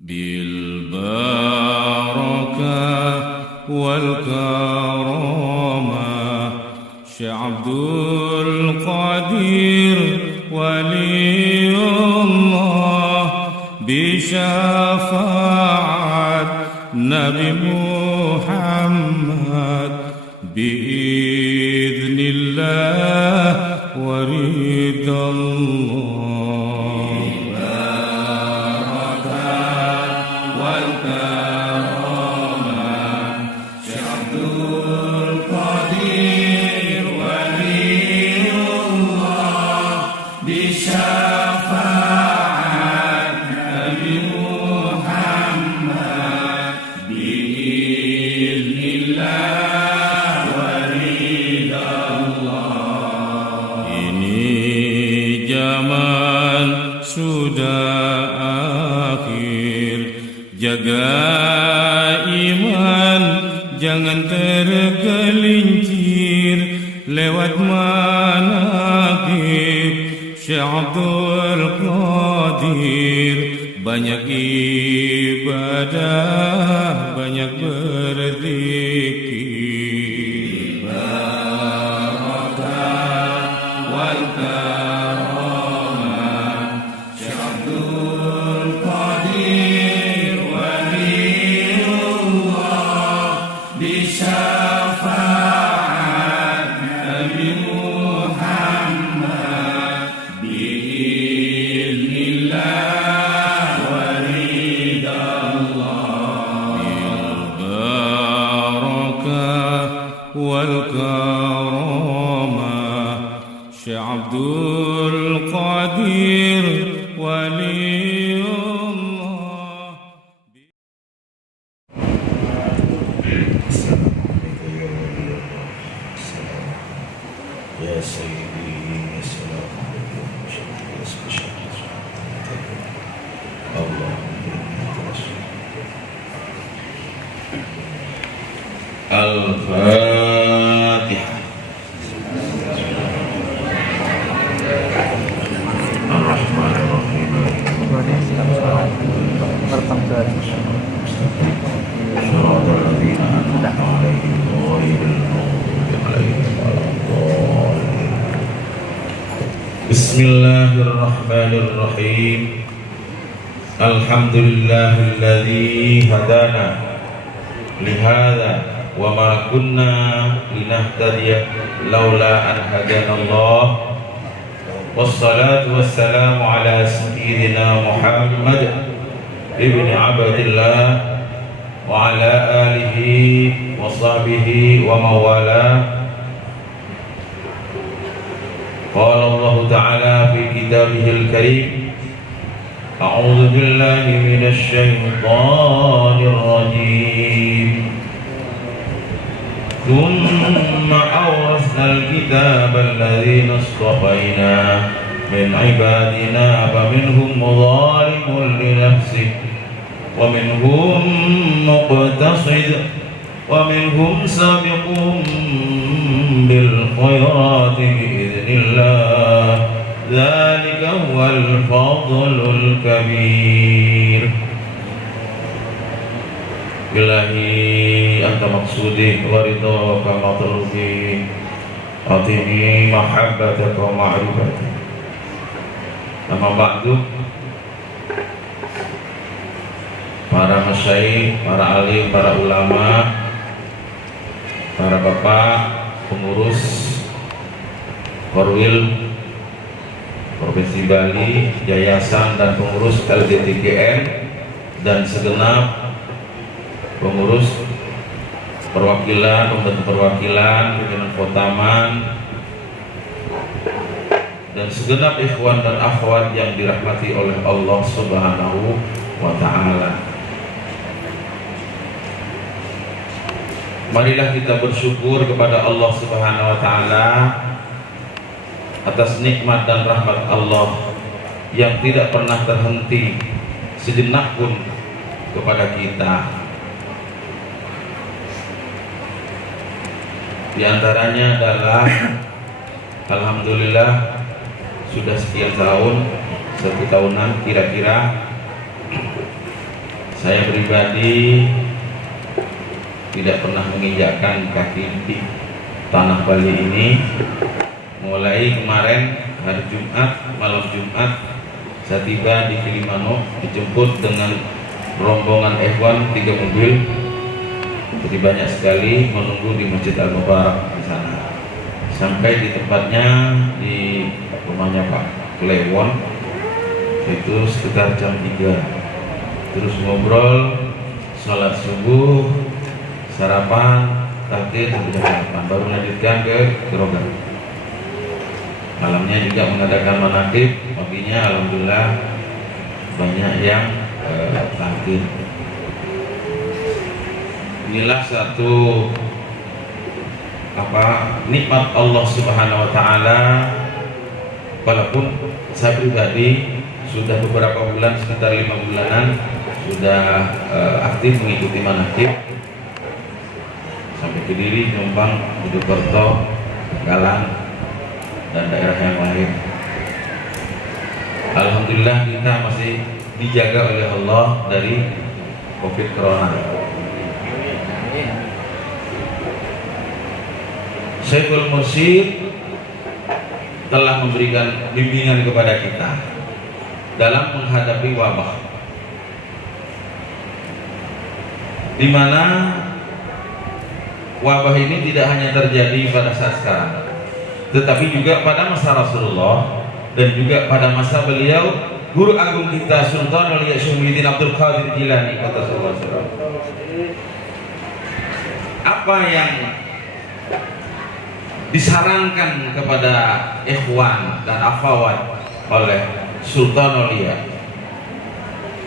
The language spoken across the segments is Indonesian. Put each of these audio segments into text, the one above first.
بالبركة والكرامة شيخ عبد القادر ولي الله بشفاعة نبي محمد بإذن الله ورضا الله jaga iman, jangan tergelincir lewat manaqib Syekh Abdul Qadir. Banyak ibadah, banyak berzikir. Abdul Qadir Waliullah. Ya Sayyidi, Assalamualaikum Al-Fatihah. Bismillahirrahmanirrahim. Alhamdulillahilladzi hadana lihada wa ma kunna linahtadiya laula an hadanallah. Wassalatu wassalamu ala sayyidina Muhammad ibni Abdillah wa ala alihi wa sahbihi wa mawala. Qala Allah Ta'ala fi kitabihil karim, a'udzu billahi minasy syaithanir rajim. Thumma awrasnal kitaba alladhina istafayna min ibadina faminhum zalimun li nafsihi wa minhum muqtasid wa minhum sabiqun bil khairati biidznillah. Dzalika huwal fadlul kabir. Billahi anta maqsudi wa ridha wa matlubi atini mahabbataka wa ma'rifati. Amma ba'du, para masyayikh, para alim, para ulama, para bapak pengurus Korwil Provinsi Bali, yayasan dan pengurus LDTGN, dan segenap pengurus perwakilan, pembentuk perwakilan, pimpinan Kotaman, dan segenap ikhwan dan akhwat yang dirahmati oleh Allah Subhanahu wa Ta'ala. Marilah kita bersyukur kepada Allah Subhanahu wa Ta'ala atas nikmat dan rahmat Allah yang tidak pernah terhenti sejenak pun kepada kita. Di antaranya adalah alhamdulillah sudah sekian tahun, 1 tahunan kira-kira, Saya pribadi tidak pernah menginjakkan kaki di tanah Bali ini. Mulai kemarin hari Jumat, malam Jumat, saya tiba di Gilimanuk, dijemput dengan rombongan F1 3 mobil. Jadi banyak sekali menunggu di Masjid Al-Mubarak di sana. Sampai di tempatnya di rumahnya Pak Klewon itu sekitar jam 3. Terus ngobrol, sholat subuh, sarapan, takbir sampai jam 8. Baru lanjutkan ke Grogan. Malamnya juga mengadakan manakib. Paginya alhamdulillah banyak yang takbir. Inilah satu nikmat Allah Subhanahu wa taala. Walaupun saya pribadi sudah beberapa bulan, sekitar 5 bulanan sudah aktif mengikuti manakib sampai Kediri, Jombang, Mojokerto, Galang dan daerah yang lain. Alhamdulillah kita masih dijaga oleh Allah dari Covid Corona. Syekhul Mursyid telah memberikan bimbingan kepada kita dalam menghadapi wabah, di mana wabah ini tidak hanya terjadi pada saat sekarang, tetapi juga pada masa Rasulullah dan juga pada masa beliau guru agung kita Sultan Aulia Syaikhul Abdul Qadir Jilani kata Rasulullah. Apa yang disarankan kepada ikhwan dan akhwat oleh Sultan Aulia,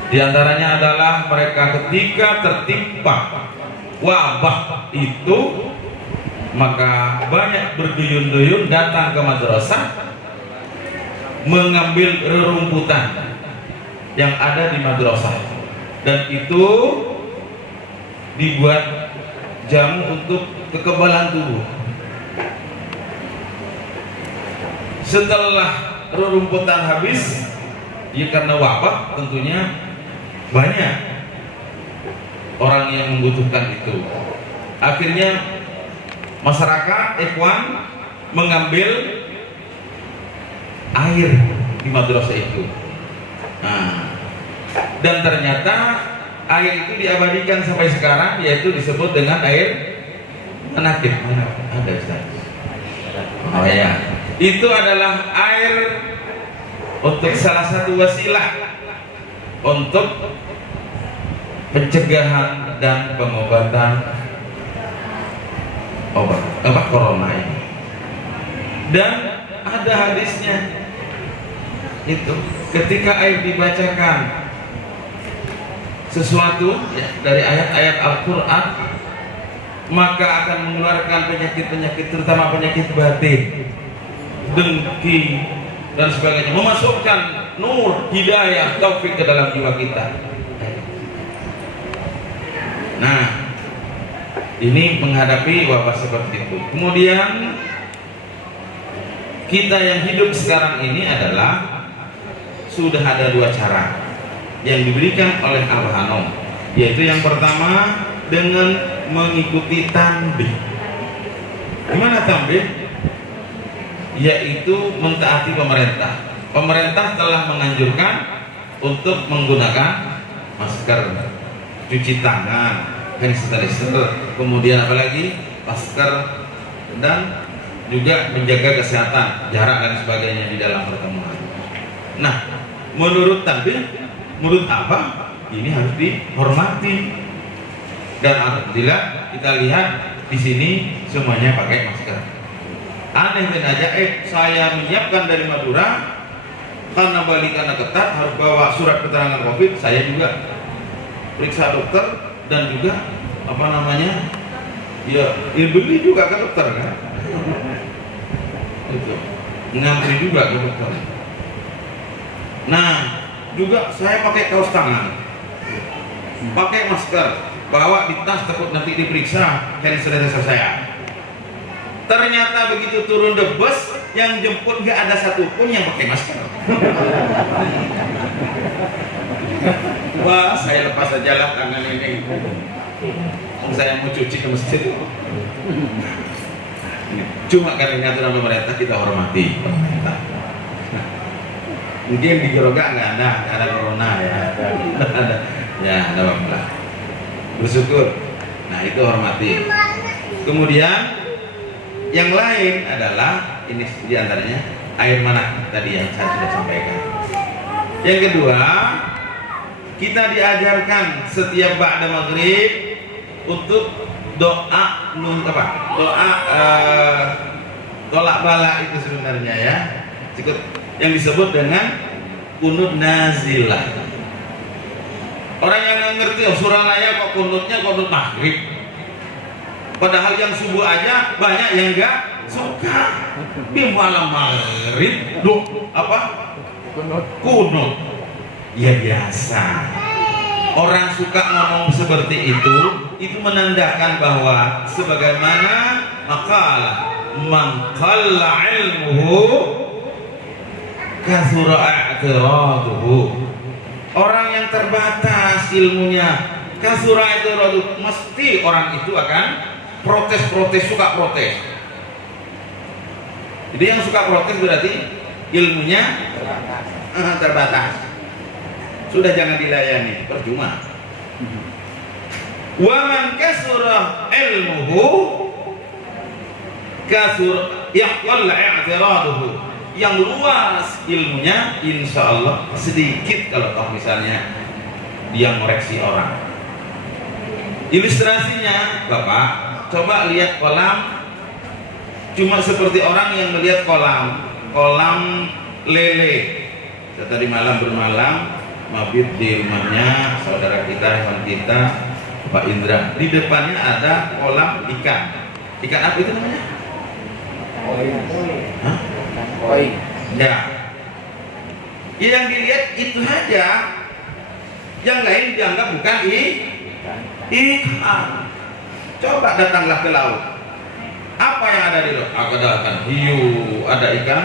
di antaranya adalah mereka ketika tertimpa wabah itu, maka banyak berduyun-duyun datang ke madrasah mengambil rerumputan yang ada di madrasah, dan itu dibuat jamu untuk kekebalan tubuh. Setelah rerumputan habis, ya karena wabah tentunya banyak orang yang membutuhkan itu. Akhirnya masyarakat ikhwan mengambil air di madrasah itu. Nah, dan ternyata air itu diabadikan sampai sekarang, yaitu disebut dengan air manakib. Mana ada Ustaz? Oh ya. Itu adalah air untuk salah satu wasilah untuk pencegahan dan pengobatan corona ini. Dan ada hadisnya, itu ketika air dibacakan sesuatu ya, dari ayat-ayat Al-Quran, maka akan mengeluarkan penyakit-penyakit, terutama penyakit batin, dengki dan sebagainya, memasukkan nur, hidayah, taufik ke dalam jiwa kita. Nah, ini menghadapi wabah seperti itu. Kemudian kita yang hidup sekarang ini adalah sudah ada 2 cara yang diberikan oleh Al-Hanom, yaitu yang pertama dengan mengikuti tanbih. Gimana tanbih? Yaitu mentaati pemerintah. Pemerintah telah menganjurkan untuk menggunakan masker, cuci tangan, hand sanitizer, kemudian apalagi masker, dan juga menjaga kesehatan, jarak dan sebagainya di dalam pertemuan. Nah, menurut tanbih, menurut apa? Ini harus dihormati. Dan alhamdulillah kita lihat di sini semuanya pakai masker. Aneh dan ajaib, saya menyiapkan dari Madura karena Bali karena ketat harus bawa surat keterangan COVID. Saya juga periksa dokter dan juga ya beli juga ke dokter kan, itu ngantri juga ke dokter. Nah, juga saya pakai kaos tangan, pakai masker, bawa di tas takut nanti diperiksa hand sanitizer saya. Ternyata begitu turun the bus, yang jemput gak ada satupun yang pakai masker. Wah, saya lepas aja lah tangan ini. Saya mau cuci ke masjid. Cuma karena ini aturan pemerintah kita hormati pemerintah. Mungkin di Geroga nggak ada corona ya. Ada, ya ada apa-apa. Bersyukur. Nah itu hormati. Kemudian yang lain adalah ini diantaranya air mana tadi yang saya sudah sampaikan. Yang kedua, kita diajarkan setiap ba'da maghrib untuk doa doa tolak bala itu sebenarnya ya, yang disebut dengan kunut nazilah. Orang yang nggak ngerti Suralaya kok kunutnya kunut maghrib, padahal yang subuh aja banyak yang nggak suka. Di malam maghrib kunut ya biasa. Orang suka ngomong seperti itu menandakan bahwa sebagaimana makalah man qalla ilmuhu kathura i'tiraduhu. Orang yang terbatas ilmunya kathura i'tiraduhu, mesti orang itu akan suka protes. Jadi yang suka protes berarti ilmunya terbatas. Sudah jangan dilayani, percuma. Wa man kasura ilmuhu yaqalla i'tiraduhu. Yang luas ilmunya insya Allah sedikit kalau toh misalnya dia ngoreksi orang. Ilustrasinya Bapak, coba lihat kolam, cuma seperti orang yang melihat kolam lele. Saya tadi malam bermalam mabit di rumahnya saudara kita, teman kita Pak Indra. Di depannya ada kolam ikan. Ikan apa itu namanya? Koi. Ya. Yang dilihat itu saja. Yang lain dianggap bukan ikan. Coba datanglah ke laut. Apa yang ada di laut? Ada ikan hiu, ada ikan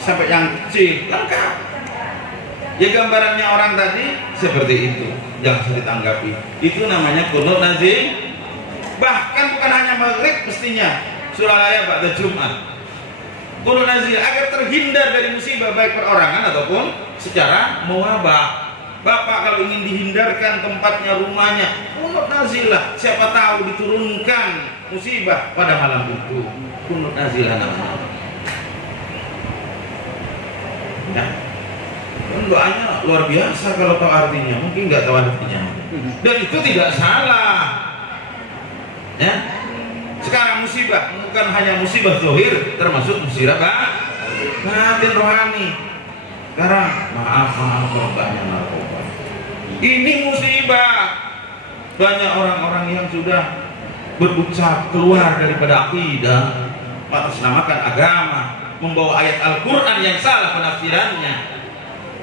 sampai yang kecil, lengkap. Ya gambarannya orang tadi seperti itu, jangan sulit ditanggapi. Itu namanya kunut nazil. Bahkan bukan hanya maghrib mestinya, Suralaya ba'da Jumat. Kunut nazil agar terhindar dari musibah baik perorangan ataupun secara muwabah. Bapak kalau ingin dihindarkan tempatnya, rumahnya, kunut nazil lah. Siapa tahu diturunkan musibah pada malam itu. Kunut nazil namanya. Nah, doanya luar biasa kalau tahu artinya, mungkin nggak tahu artinya. Dan itu tidak salah. Ya. Sekarang musibah bukan hanya musibah zahir, termasuk musibah batin rohani. Sekarang maaf korbannya narkoba. Ini musibah. Banyak orang-orang yang sudah berucap keluar daripada akidah, mengatasnamakan agama, membawa ayat Al-Quran yang salah penafsirannya.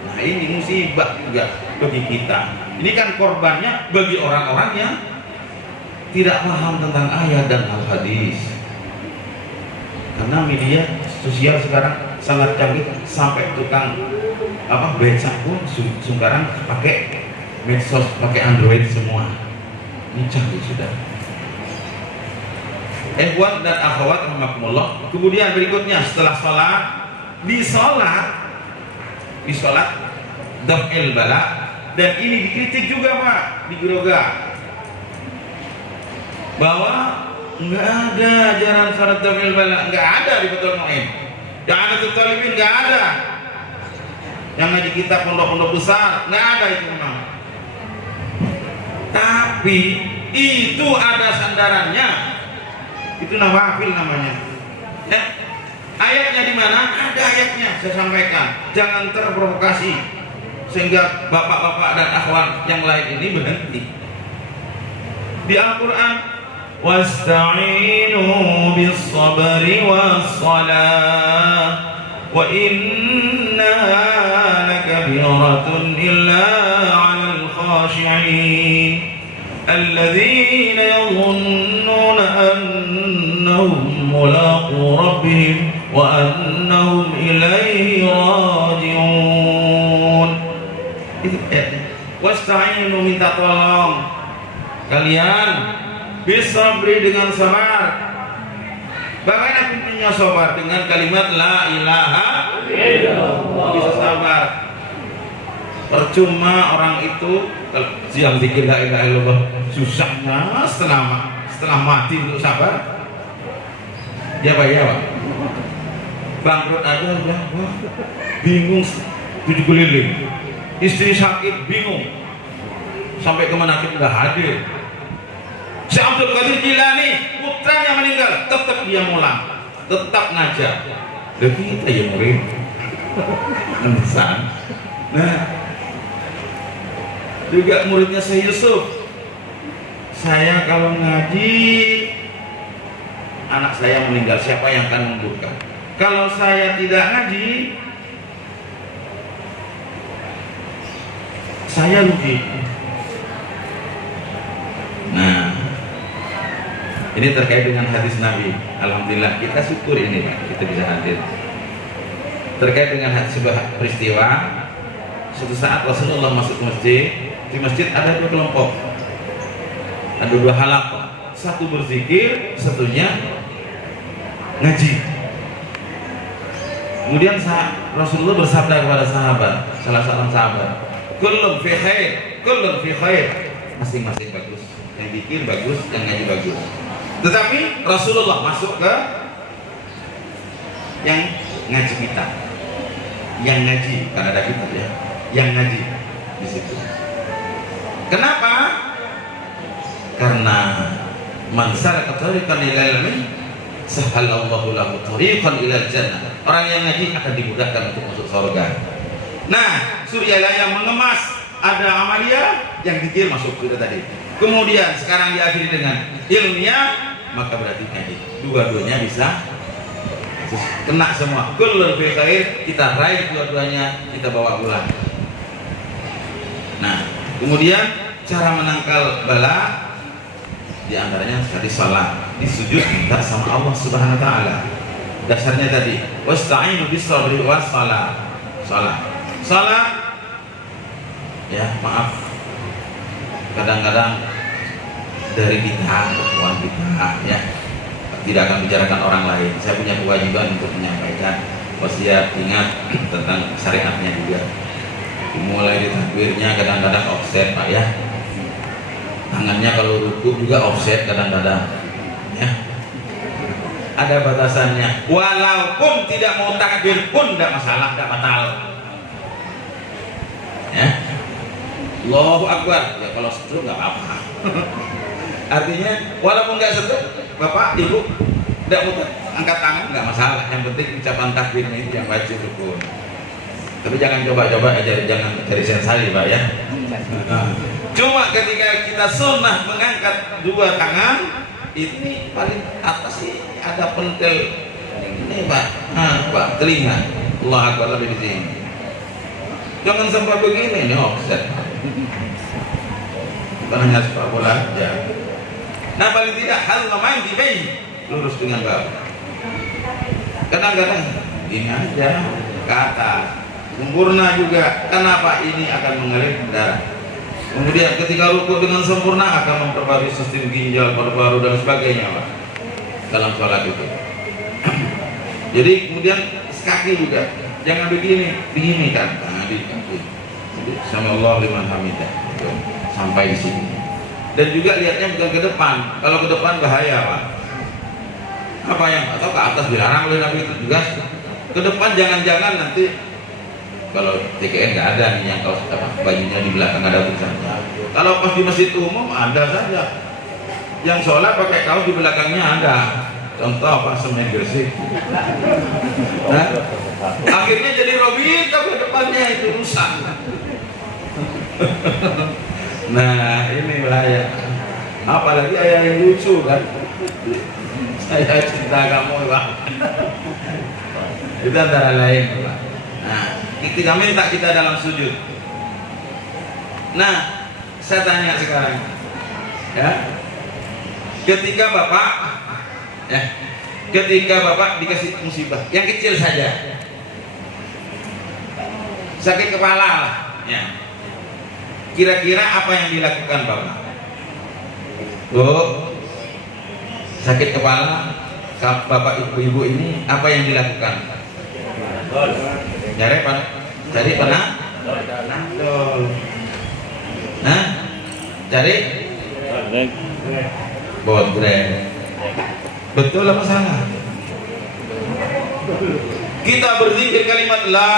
Nah ini musibah juga bagi kita. Ini kan korbannya bagi orang-orang yang tidak paham tentang ayat dan hadis. Karena media sosial sekarang sangat canggih, sampai tukang becak pun sekarang pakai medsos, pakai Android semua. Ini canggih sudah. Ikhwan dan akhwat rahimakumullah. Kemudian berikutnya setelah sholat, di sholat daf'il bala, dan ini dikritik juga Pak di Geroga bahwa nggak ada ajaran sholat daf'il bala, nggak ada di Fathul Mu'in, yang ada Talibin nggak ada, yang ngaji kitab pondok-pondok besar nggak ada itu memang. Tapi itu ada sandarannya, itu nawafil namanya. Ya. Ayatnya di mana? Ada ayatnya, saya sampaikan. Jangan terprovokasi sehingga bapak-bapak dan akhwat yang lain ini berhenti. Di Al-Quran, wasta'inu bis-sabri was-salah wa innaha lakabiratun illa 'alal khashi'in الذين يظنون أنهم ملاقو ربهم وأنهم إليه راجعون. wasta'inu, minta tolong kalian bisa beri dengan sabar. Bagaimana kuncinya sabar? Dengan kalimat la ilaha illallah. Bisa sabar. Percuma orang itu yang zikir la ilaha illallah susahnya setelah mati untuk sabar. Ya Pak, ya Pak. Bangkrut aja udah bingung 7 keliling. Istri sakit bingung. Sampai ke manakib nggak hadir. Syekh Abdul Qadir Jilani putranya meninggal, tetap dia mulang, tetap ngajar. Dan kita yang murid insan. Nah, juga muridnya Syekh Yusuf. Saya kalau ngaji, anak saya meninggal, siapa yang akan menguburkan? Kalau saya tidak ngaji, saya rugi. Nah, ini terkait dengan hadis Nabi. Alhamdulillah kita syukur ini Pak, kita bisa hadir. Terkait dengan sebuah peristiwa, suatu saat Rasulullah masuk ke masjid. Di masjid ada 2 kelompok, ada 2 halaqah. Satu berzikir, satunya ngaji. Kemudian Rasulullah bersabda kepada salah seorang sahabat, kullun fi khair, kullun fi khair. Masing-masing bagus. Yang zikir bagus, yang ngaji bagus. Tetapi Rasulullah masuk ke yang ngaji kita, yang ngaji, karena ada kita ya, yang ngaji di situ. Kenapa? Karena man salaka tariqan ilal ilmi sahalallahu lahu tariqan ilal jannah. Orang yang ngaji akan dimudahkan untuk masuk surga. Nah, Suryala yang mengemas ada amalia, yang zikir masuk surga tadi. Kemudian sekarang diakhiri dengan ilmiah, maka berarti ngaji. Dua-duanya bisa kena semua. Kullun fi khair, kita raih dua-duanya, kita bawa pulang. Nah, kemudian cara menangkal bala di antaranya tadi salat, disujud minta sama Allah Subhanahu wa taala. Dasarnya tadi, wasta'inu bis-sabri was salat. Salat ya, maaf. Kadang-kadang dari kita, kawan kita ya, tidak akan bicarakan orang lain. Saya punya kewajiban untuk menyampaikan wasiat, ingat tentang syariatnya juga. Mulai di takbirnya kadang-kadang offset Pak ya. Tangannya kalau ruku juga offset kadang-kadang ya. Ada batasannya. Walaupun tidak mau takbir pun tidak masalah, tidak batal. Ya. Allahu Akbar. Ya kalau setuju nggak apa-apa. Artinya walaupun nggak setuju, Bapak, Ibu tidak mau angkat tangan nggak masalah. Yang penting ucapan takbirnya itu yang wajib rukun. Tapi jangan coba-coba aja, jangan cari sensasi Pak ya. Cuma ketika kita sunnah mengangkat 2 tangan, ini paling atas sih ada pentil ini Pak, Pak, telinga. Allah Akbar lebih di sini. Jangan sampai begini nih offset. Bukan hanya sepak bola aja. Nah paling tidak hal main di bayi lurus dengan bawah. Kadang-kadang gini aja ke atas. Sempurna juga. Kenapa? Ini akan mengalir darah. Kemudian ketika rukuk dengan sempurna akan memperbarui sistem ginjal, paru-paru dan sebagainya Pak, dalam sholat itu. Jadi kemudian kaki juga jangan begini kan, di kaki. Sama Allah liman hamidah. Sampai di sini. Dan juga lihatnya bukan ke depan. Kalau ke depan bahaya Pak. Apa yang atau ke atas dilarang oleh Nabi itu juga. Ke depan jangan-jangan nanti kalau TKN nggak ada nih yang kaos bajunya di belakang ada tulisannya. Kalau pas di masjid umum ada saja. Yang sholat pakai kaos di belakangnya ada. Contoh apa, semen Gresik. Nah, akhirnya jadi robit ke depannya itu rusak. Nah ini bahaya. Apalagi ayah yang lucu kan. Saya cinta kamu Pak. Itu antara lain Pak. Nah, kita minta kita dalam sujud. Nah, saya tanya sekarang, ya, ketika bapak dikasih musibah, yang kecil saja, sakit kepala, ya, Kira-kira apa yang dilakukan Bapak? Bu, sakit kepala, Bapak ibu-ibu ini apa yang dilakukan? Cari panadol. Nah, cari bodrek. Betul apa salah? Kita berzikir kalimat la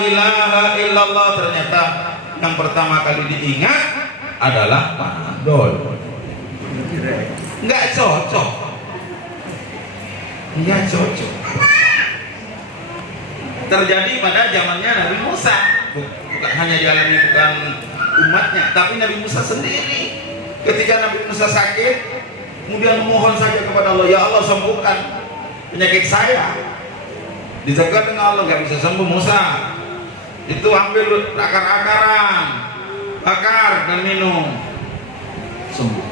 ilaha illallah, ternyata yang pertama kali diingat adalah panadol. Enggak cocok. Terjadi pada zamannya Nabi Musa. Bukan hanya dialami bukan umatnya, tapi Nabi Musa sendiri. Ketika Nabi Musa sakit, kemudian memohon saja kepada Allah, ya Allah sembuhkan penyakit saya. Dijaga dengan Allah, nggak bisa sembuh Musa. Itu ambil akar-akaran, bakar dan minum, sembuh.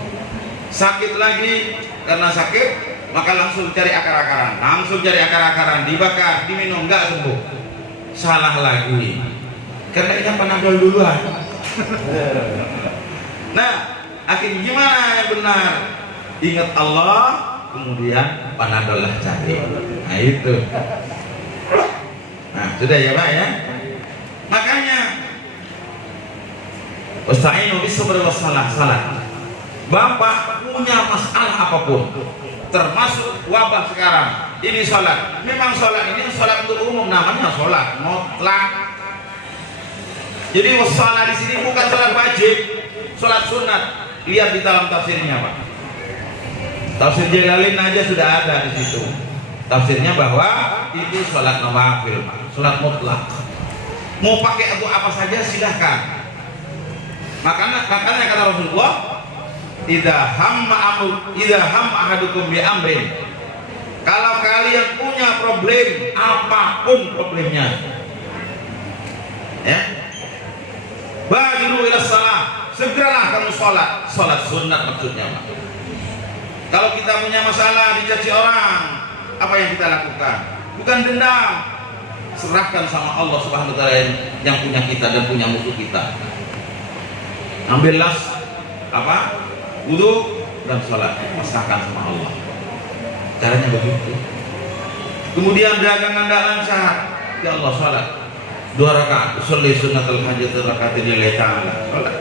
Sakit lagi, karena sakit maka langsung cari akar-akaran, dibakar, diminum, nggak sembuh. Salah lagi, karena ini panadol duluan. Nah, akhirnya gimana yang benar? Ingat Allah, kemudian panadol lah cari. Nah itu. Nah sudah ya Pak ya. Makanya wasta'inu bis-sabri was-salah. Bapak punya masalah apapun, termasuk wabah sekarang ini sholat. Memang sholat ini sholat untuk umum, namanya sholat mutlak. Jadi wassalah di sini bukan sholat wajib, sholat sunat. Lihat di dalam tafsirnya Pak. Tafsir Jalalin aja sudah ada di situ. Tafsirnya bahwa itu sholat nawafil, Pak, sholat mutlak. Mau pakai untuk apa saja silahkan. Makanya kata Rasulullah, idza hamma ahadukum bi amrin. Kalau kalian punya problem, apapun problemnya, ya, badiru ila shalah, segeralah kamu sholat sunat maksudnya Pak. Kalau kita punya masalah dicaci orang, apa yang kita lakukan? Bukan dendam, serahkan sama Allah Subhanahu wa taala yang punya kita dan punya musuh kita. Ambillah wudu dan sholat, pasrahkan sama Allah. Caranya begitu. Kemudian dagangan tidak lancar, ya Allah sholat 2 rakaat, sholli sunnatul hajat rakaatin lillahi ta'ala, sholat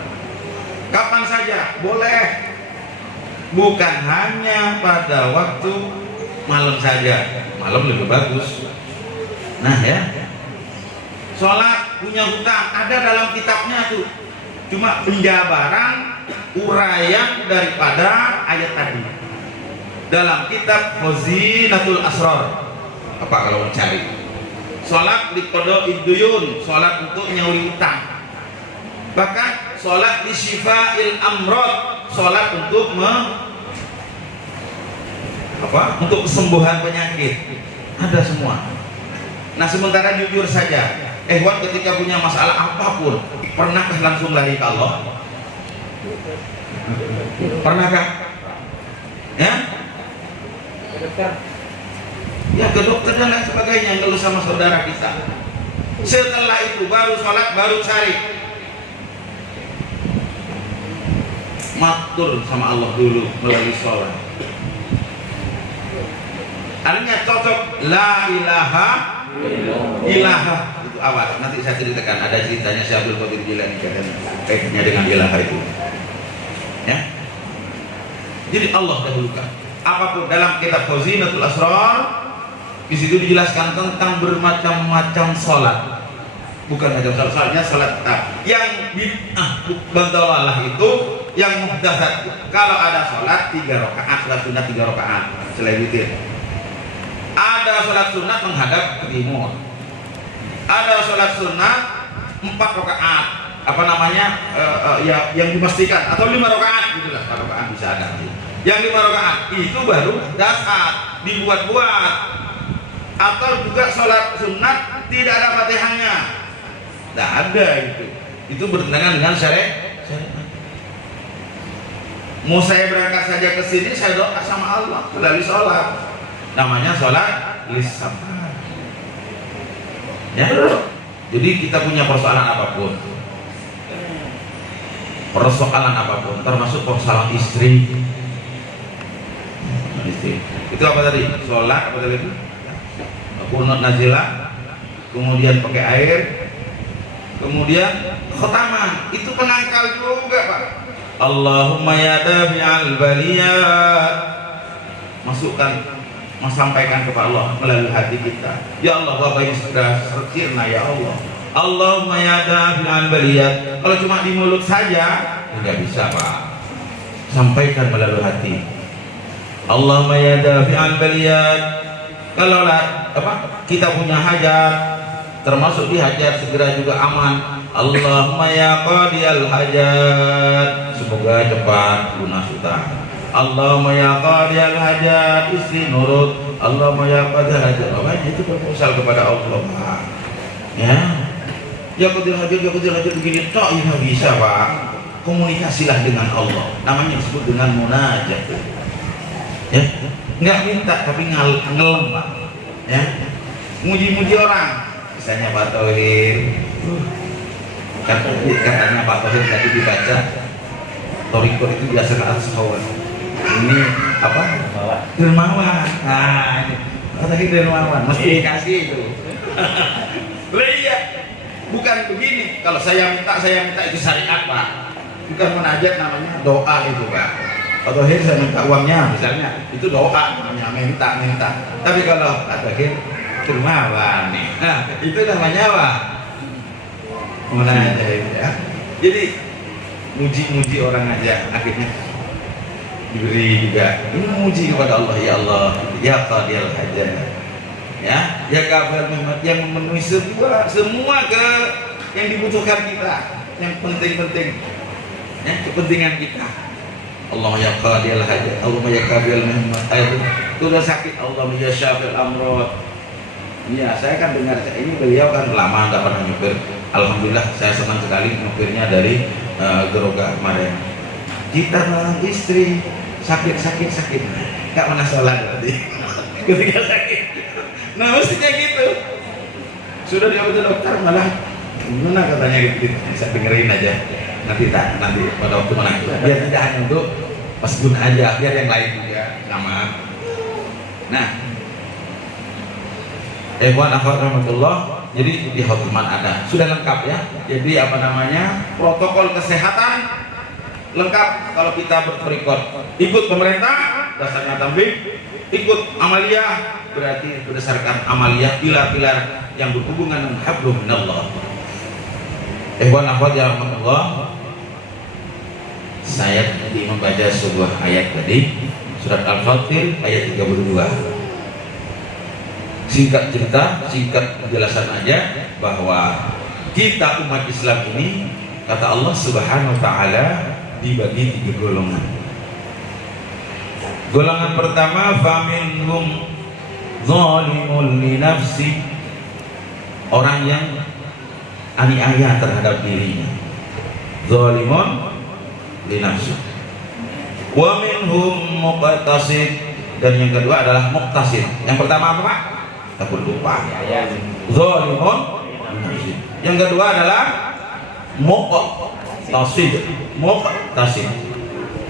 kapan saja boleh, bukan hanya pada waktu malam saja. Malam lebih bagus. Nah ya, sholat punya hutang ada dalam kitabnya tuh, cuma penjabaran uraian daripada ayat tadi dalam kitab Khazinatul Asrar. Apa kalau mencari sholat di qada'id duyun, sholat untuk nyauri utang, bahkan sholat di syifa'il amrod, sholat untuk untuk kesembuhan penyakit, ada semua. Nah sementara jujur saja, ketika punya masalah apapun, pernahkah langsung lari ke Allah? Pernahkah? Ya? Ya ke dokter dan lain sebagainya, ngeluh sama saudara kita. Setelah itu baru sholat, baru cari matur sama Allah dulu melalui sholat. Artinya cocok la ilaha ilaha itu awal. Nanti saya ceritakan, ada ceritanya Syekh Abdul Qadir Jilani kaitannya dengan ilaha itu. Ya. Jadi Allah dahulukan. Apapun dalam kitab Khazinatul Asrar, di situ dijelaskan tentang bermacam-macam sholat. Bukan macam sholatnya sholat yang bid'ah bantolalah itu, yang muhdatsat. Kalau ada sholat 3 rakaat, sholat sunat 3 rakaat selain witir. Ada sholat sunat menghadap ke timur. Ada sholat sunat 4 rakaat, yang dipastikan, atau 5 rakaat gitulah, 4 rakaat bisa ada. Yang 5 rakaat itu baru dasar dibuat-buat. Atau juga sholat sunat tidak ada Fatihahnya, tidak ada itu bertentangan dengan syariat. Mau saya berangkat saja ke sini, saya doa sama Allah melalui sholat, namanya sholat lisan. Ya, jadi kita punya persoalan apapun, persoalan apapun, termasuk persoalan istri. Itu apa tadi? Sholat apa tadi itu? Qunut nazilah, kemudian pakai air, kemudian khotamah, itu penangkal juga Pak. Allahumma ya dafi'al baliyat, sampaikan kepada Allah melalui hati kita. Ya Allah, Bapak yang sudah sempurna ya Allah. Allahumma ya dafi'al baliyat. Kalau cuma di mulut saja tidak bisa Pak, sampaikan melalui hati. Allahumma ya dafi'al baliyat. Kalau kita punya hajat, termasuk di hajat segera juga aman. Allahumma ya qadiyal hajat, semoga cepat lunas utang. Allahumma ya qadiyal hajat, istri nurut. Allahumma ya qadiyal hajat, itu proposal kepada Allah Pak. Ya qadiyal hajat begini tok ya nggak bisa Pak. Komunikasilah dengan Allah, namanya disebut dengan munajat. Ya, nggak minta tapi ngelem Pak. Ya, muji-muji orang, misalnya Pak Thohir, katanya Pak Thohir tadi dibaca Toriko itu biasa ashawan. Ini apa? Dermawan. Nah, kata dermawan, mesti dikasih itu. Iya, bukan begini. Kalau saya minta itu syariat Pak. Bukan munajat, namanya doa itu Pak. Atau saya minta uangnya misalnya, itu doa namanya, minta. Tapi kalau akhir dermawan nih, nah itu namanya apa? Munajat ya. Jadi muji orang aja akhirnya diberi juga. Ini muji kepada Allah, ya Allah ya qadiyal hajat, ya kabar yang memenuhi semua yang dibutuhkan kita, yang penting ya, kepentingan kita. Allah ya qadiyal hajat, Allah ya qadiyal muhammad. Itu udah sakit, Allah ya syafil amrod. Iya, saya kan dengar ini, beliau kan lama nggak pernah nyupir. Alhamdulillah saya senang sekali nyupirnya dari Geroga kemarin. Kita malam istri sakit, nggak pernah sholat berarti. Ketika sakit, nah mestinya gitu. Sudah diobati dokter malah gimana katanya gitu. Saya dengerin aja. Nanti pada waktu mana biar tidak hanya untuk pas guna aja, biar yang lain juga sama. Nah, rahmatullah, jadi di khotiman ada sudah lengkap ya. Jadi apa namanya, protokol kesehatan lengkap. Kalau kita bertorikot, ikut pemerintah dasarnya tambih, ikut amaliyah berarti berdasarkan amaliyah pilar-pilar yang berhubungan dengan hablum minallah. Akhwat ya rahmatullah, saya tadi membaca sebuah ayat tadi, surat Al-Fatir ayat 32. Singkat cerita, singkat penjelasan aja, bahwa kita umat Islam ini, kata Allah Subhanahu wa ta'ala, dibagi 3 golongan. Golongan pertama, faminhum zalimun li nafsi, orang yang aniaya terhadap dirinya, zalimun li nafsi. Wa minhum muqtasid, dan yang kedua adalah muqtasid. Yang pertama apa Pak? Takut lupa. Zalimun li nafsi. Yang kedua adalah muqtasid.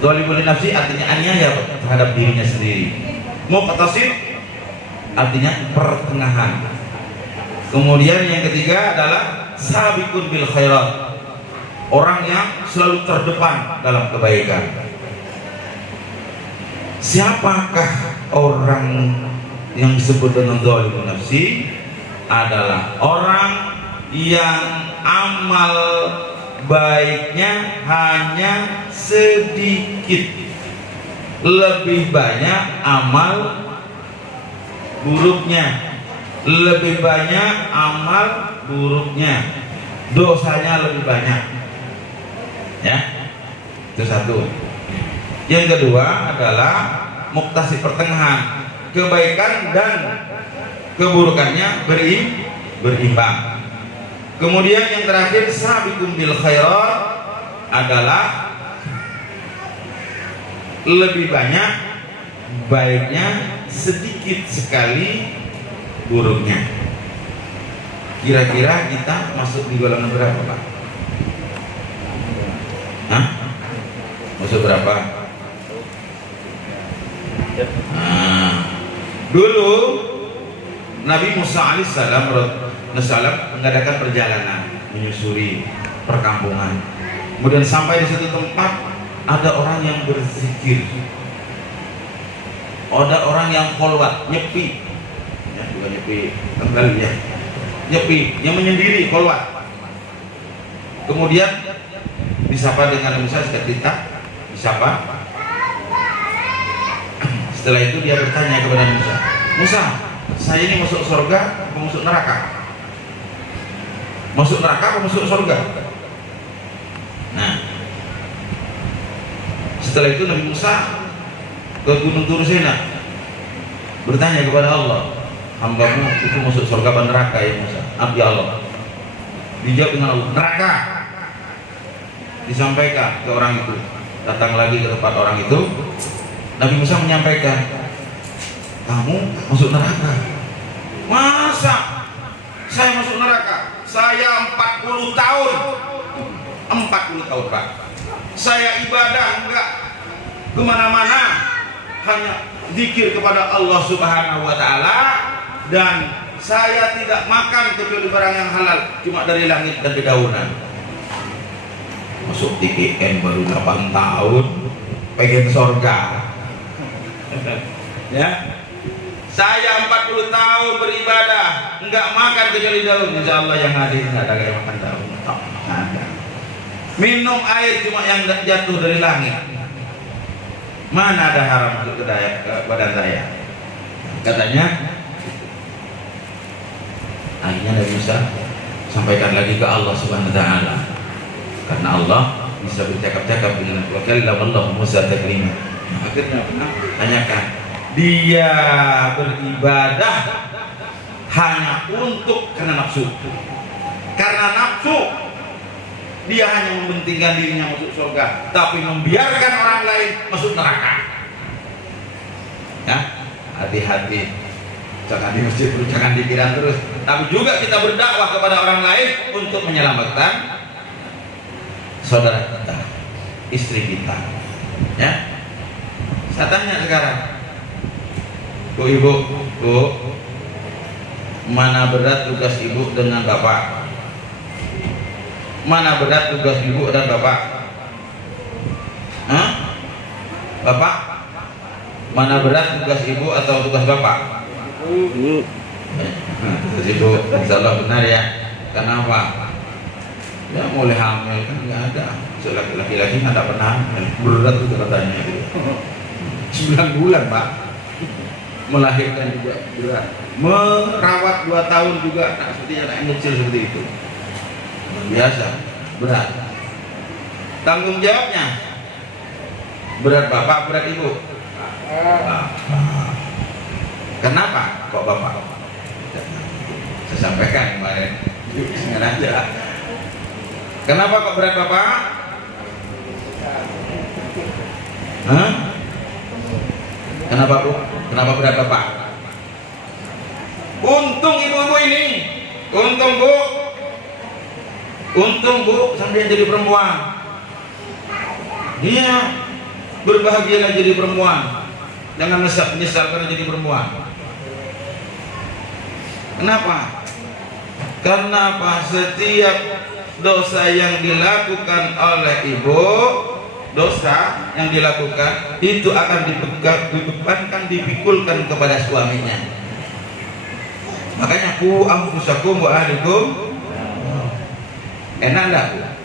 Zalimun li nafsi artinya aniaya terhadap dirinya sendiri. Muqtasid artinya pertengahan. Kemudian yang ketiga adalah sabiqun bil khairat, orang yang selalu terdepan dalam kebaikan. Siapakah orang yang disebut dengan zalimun nafsi? Adalah orang yang amal baiknya hanya sedikit, lebih banyak amal buruknya, lebih banyak amal buruknya, dosanya lebih banyak. Ya, itu satu. Yang kedua adalah muqtasid, pertengahan, kebaikan dan keburukannya berimbang. Kemudian yang terakhir, sabiqun bil khairat, adalah lebih banyak baiknya, sedikit sekali buruknya. Kira-kira kita masuk di golongan berapa Pak? Hah? Masuk berapa? Nah, dulu Nabi Musa alaihissalam mengadakan perjalanan menyusuri perkampungan. Kemudian sampai di satu tempat ada orang yang berzikir, ada orang yang kholwat, nyepi, ya, bukan nyepi kembali ya, nyepi yang menyendiri, kholwat. Kemudian disapa dengan Musa, seketika disapa. Setelah itu dia bertanya kepada Musa, Musa, saya ini masuk surga atau masuk neraka? Masuk neraka atau masuk surga? Nah, setelah itu Nabi Musa ke Gunung Tursena bertanya kepada Allah, hambamu itu masuk surga atau neraka ya Musa? Ya Allah. Dijawab dengan Allah, neraka. Disampaikan ke orang itu, datang lagi ke tempat orang itu. Nabi Musa menyampaikan, kamu masuk neraka. Masa saya masuk neraka? Saya 40 tahun 40 tahun Pak, saya ibadah enggak kemana-mana, hanya zikir kepada Allah Subhanahu wa Ta'ala, dan saya tidak makan kecuali barang yang halal, cuma dari langit dan dedaunan. Masuk TPN baru 8 tahun pengen surga. Ya, saya 40 tahun beribadah enggak makan kecuali daun. Insya Allah yang hadir enggak ada yang makan daun, ada. Minum air cuma yang jatuh dari langit. Mana ada haram masuk ke badan saya? Katanya. Akhirnya Nabi Musa sampaikan lagi ke Allah Subhanahu wa Ta'ala, karena Allah bisa bercakap-cakap dengan Allah Musa taklima. Akhirnya tanyakan, dia beribadah hanya untuk karena nafsu. Karena nafsu dia hanya mementingkan dirinya masuk surga, tapi membiarkan orang lain masuk neraka. Ya, hati-hati, jangan di masjid terus, jangan dikira terus, tapi juga kita berdakwah kepada orang lain untuk menyelamatkan saudara kita, istri kita. Ya, saya tanya sekarang, Bu Ibu, Bu, mana berat tugas Ibu dengan Bapak? Mana berat tugas Ibu dan Bapak? Hah? Bapak? Mana berat tugas Ibu atau tugas Bapak? Tugas Ibu, insya Allah benar ya. Kenapa? Ya mulai hamil kan nggak ada. Laki-laki nggak pernah berat itu katanya. 9 bulan Pak. Melahirkan juga berat. Merawat 2 tahun juga, nah, seperti anak yang kecil seperti itu. Biasa, berat. Tanggung jawabnya berat Bapak, berat Ibu? Bapak. Kenapa kok Bapak? Saya sampaikan kemarin, sengaja. Kenapa kok berat Bapak? Hah? Kenapa Bu? Kenapa berat Bapak? Untung ibu-ibu ini, untung Bu. Untung Bu sampai jadi perempuan. Dia berbahagialah jadi perempuan. Jangan menyesal karena jadi perempuan. Kenapa? Karena apa? Setiap dosa yang dilakukan oleh ibu, dosa yang dilakukan itu akan dibebankan, dipikulkan kepada suaminya. Makanya ku anfusakum wa ahlikum. Enak enggak?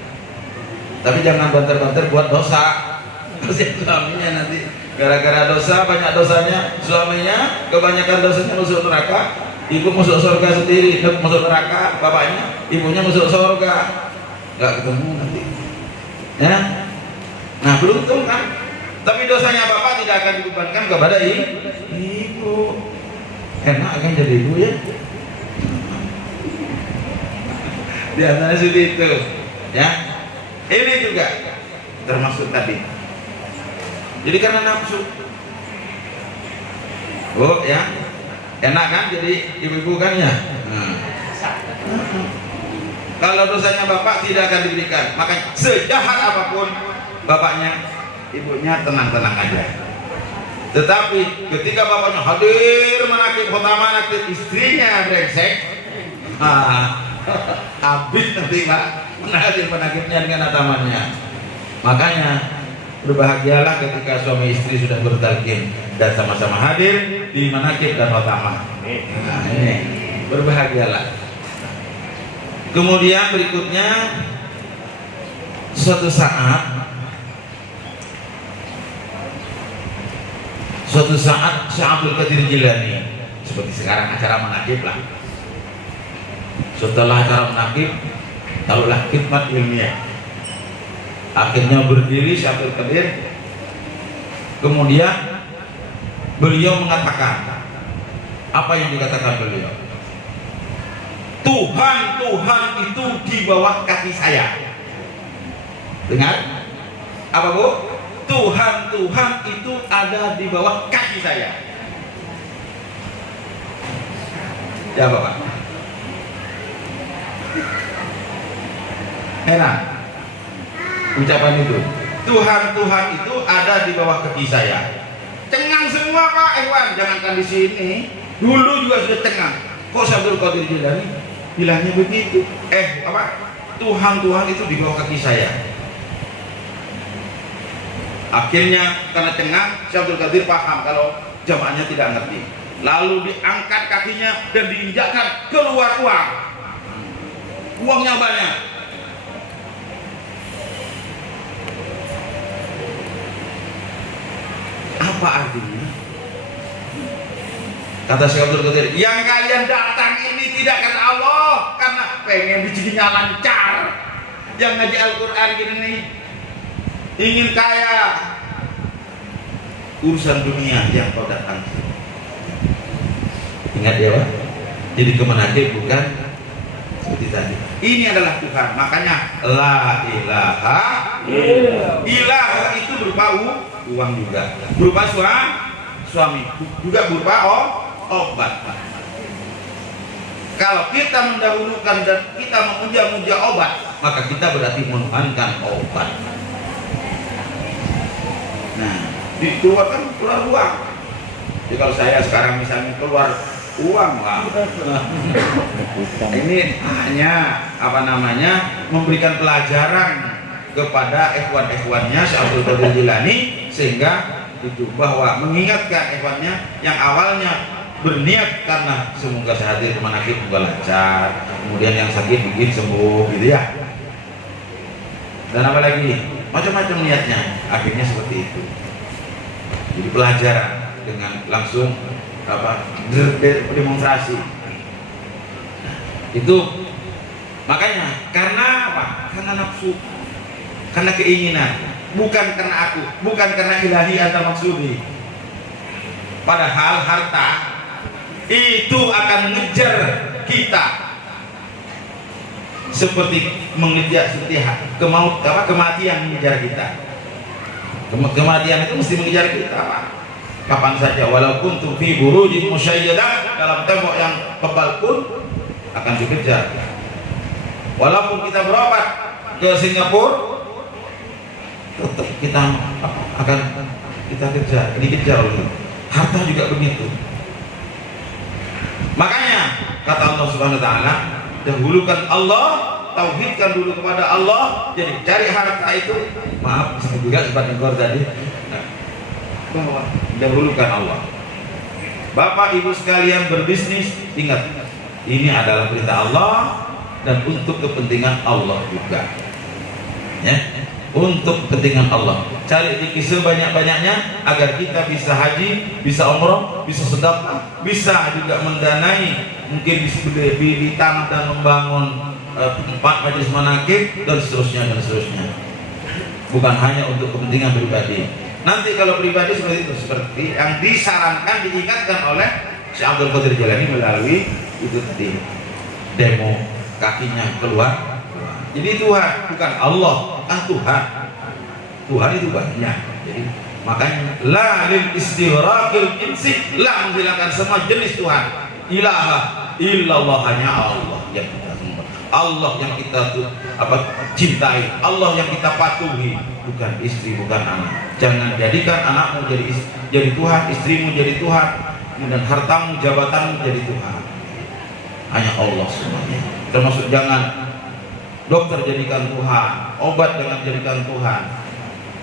Tapi jangan banter-banter buat dosa. Kasihan suaminya nanti gara-gara dosa, banyak dosanya suaminya, kebanyakan dosanya masuk neraka. Ibu masuk surga sendiri, masuk neraka bapaknya, ibunya masuk surga. Enggak ketemu nanti. Ya. Nah, beruntung kan? Tapi dosanya bapak tidak akan dibebankan kepada ibu. Enak kan jadi ibu ya? Di antara seperti itu, ya. Ini juga termasuk tadi. Jadi karena nafsu, oh ya, enak kan jadi ibu-ibu kan ya. Kalau dosanya bapak tidak akan diberikan, makanya sejahat apapun bapaknya, ibunya tenang-tenang aja. Tetapi ketika bapaknya hadir menakib khotama nakib, istrinya brengsek, habis nanti Pak menhadir menakibnya dengan atamannya. Makanya berbahagialah ketika suami istri sudah bertalqin dan sama-sama hadir di manakib dan khotama. Nah, ini berbahagialah. Kemudian berikutnya, suatu saat Syekh Abdul Qadir Jilani, seperti sekarang acara menakib lah. Setelah acara menakib, taruhlah khidmat ilmiah. Akhirnya berdiri Syekh Abdul Qadir. Kemudian beliau mengatakan, apa yang dikatakan beliau? Tuhan itu di bawah kaki saya. Dengar? Apa Bu? Tuhan itu ada di bawah kaki saya. Ya Bapak. Enak ucapan itu. Tuhan itu ada di bawah kaki saya. Cengang semua Pak Iwan, jangankan di sini. Dulu juga sudah cengang. Kok Syekh Abdul Qadir Jilani bilangnya begitu? Tuhan itu di bawah kaki saya. Akhirnya karena cengang, Syekh Abdul Qadir paham kalau jamaahnya tidak ngerti. Lalu diangkat kakinya dan diinjakkan, keluar uang. Uangnya banyak. Apa artinya? Kata Syekh Abdul Qadir, yang kalian datang ini tidak karena Allah, karena pengen rezekinya lancar. Yang ngaji Al-Quran gini nih, ingin kaya. Urusan dunia yang kau datang. Ingat ya Pak, jadi kemenangan bukan seperti tadi. Ini adalah Tuhan. Makanya la ilaha illallah. Ilah itu berupa uang juga, berupa suami juga, berupa obat. Kalau kita mendahulukan dan kita memuja-muja obat, maka kita berarti menuhankan obat. Nah, dikeluarkan keluar uang. Jadi kalau saya sekarang misalnya keluar uang lah, ini hanya memberikan pelajaran kepada ikhwan-ikhwannya Syekh Abdul Qadir Jilani, sehingga itu bahwa mengingatkan ikhwannya yang awalnya berniat karena semoga saya hadir ke manakib semoga lancar, kemudian yang sakit mungkin sembuh gitu ya, dan apa lagi macam-macam niatnya, akhirnya seperti itu. Jadi pelajaran dengan langsung demonstrasi. Nah, itu makanya karena apa? Karena nafsu, karena keinginan, bukan karena aku, bukan karena ilahi atau maksudi. Padahal harta itu akan mengejar kita seperti mengejar kematian mengejar kita. Kematian itu mesti mengejar kita Pak. Kapan saja, walaupun tuh fi burujin musyayyadah, dalam tembok yang tebal pun akan dikejar. Walaupun kita berobat ke Singapura, tetap kita akan dikejar oleh harta juga begitu. Makanya kata Allah Subhanahu wa taala, dahulukan Allah, tauhidkan dulu kepada Allah. Jadi cari harta itu, maaf juga sempat ngor tadi, bahwa dahulukan Allah. Bapak Ibu sekalian berbisnis, ingat ini adalah perintah Allah dan untuk kepentingan Allah juga. Ya, untuk kepentingan Allah. Cari rezeki sebanyak-banyaknya agar kita bisa haji, bisa umroh, bisa sedekah, bisa juga mendanai, mungkin di tanah dan membangun tempat majelis manakib dan seterusnya. Bukan hanya untuk kepentingan pribadi. Nanti kalau pribadi seperti itu, seperti yang disarankan, diingatkan oleh Syekh Abdul Qadir Jilani melalui itu tadi, demo kakinya keluar. Jadi Tuhan bukan Allah, Tuhan. Tuhan itu banyak. Jadi makanya la lil istighraqil insi, la menghilangkan semua jenis Tuhan. Ilaha illallah, hanya Allah yang kita sembah, Allah yang kita cintai, Allah yang kita patuhi. bukan istri, bukan anak. Jangan jadikan anakmu jadi Tuhan, istrimu jadi Tuhan, kemudian hartamu, jabatanmu jadi Tuhan. Hanya Allah semuanya. Termasuk jangan dokter jadikan Tuhan, obat jangan jadikan Tuhan,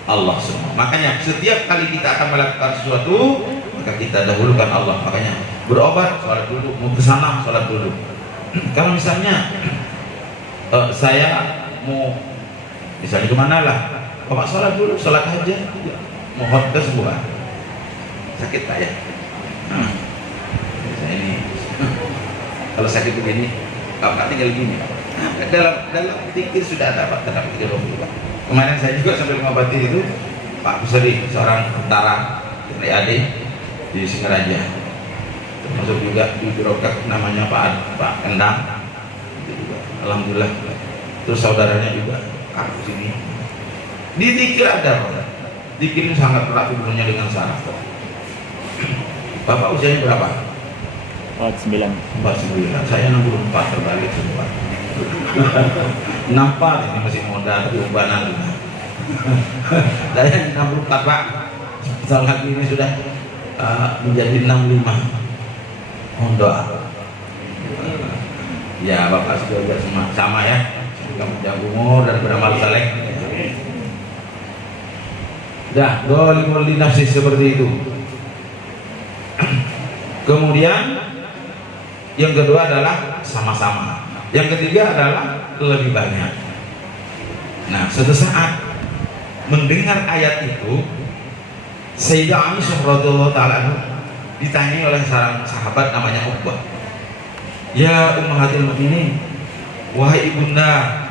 Allah semua. Makanya setiap kali kita akan melakukan sesuatu, maka kita dahulukan Allah. Makanya berobat, sholat dulu, mau ke sana, sholat dulu. Kalau misalnya saya mau misalnya kemana lah, Bapak sholat dulu, sholat aja, mohon kesembuhan. Sakit tak ya? Saya ini kalau sakit begini, Bapak tinggal gini. Dalam pikir sudah ada Pak, terdapat pikir Pak. Kemarin saya juga sambil mengobati itu Pak Busari, seorang tentara TNI AD di Singaraja, termasuk juga di birokrat namanya Pak Endang, itu juga alhamdulillah. Terus saudaranya juga aku sini. Di dikir ada Pak, dikir sangat erat hubungannya dengan saraf. Bapak usianya berapa? 49. 49, saya 64 terbalik semua. Nampak ini masih muda tapi umbanan. Saya 64 Pak. Sebentar lagi ini sudah menjadi 65. Mohon doa. Ya Bapak juga sama ya. Kamu panjang umur dan beramal saleh. Dah, dolimul linafsi seperti itu. Kemudian yang kedua adalah sama-sama. Yang ketiga adalah lebih banyak. Nah, suatu saat mendengar ayat itu, Sayyidah Aisyah radhiyallahu taala ditanya oleh seorang sahabat namanya Uqbah. Ya ummahatul mukminin, wahai ibunda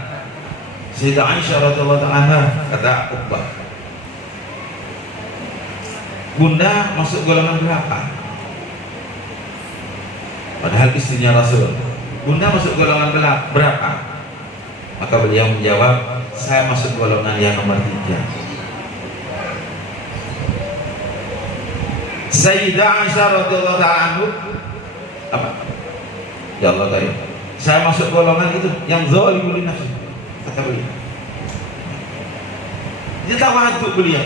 Sayyidah Aisyah radhiyallahu taala, kata Uqbah, Bunda masuk golongan berapa? Padahal istrinya Rasul. Bunda masuk golongan berapa? Maka beliau menjawab, saya masuk golongan yang nomor 3. Sayyidah Aisyah radhiyallahu ta'ala apa? Ya Allah karim, saya masuk golongan itu yang zalimul linafsi, kata beliau. Dia tawadhu beliau.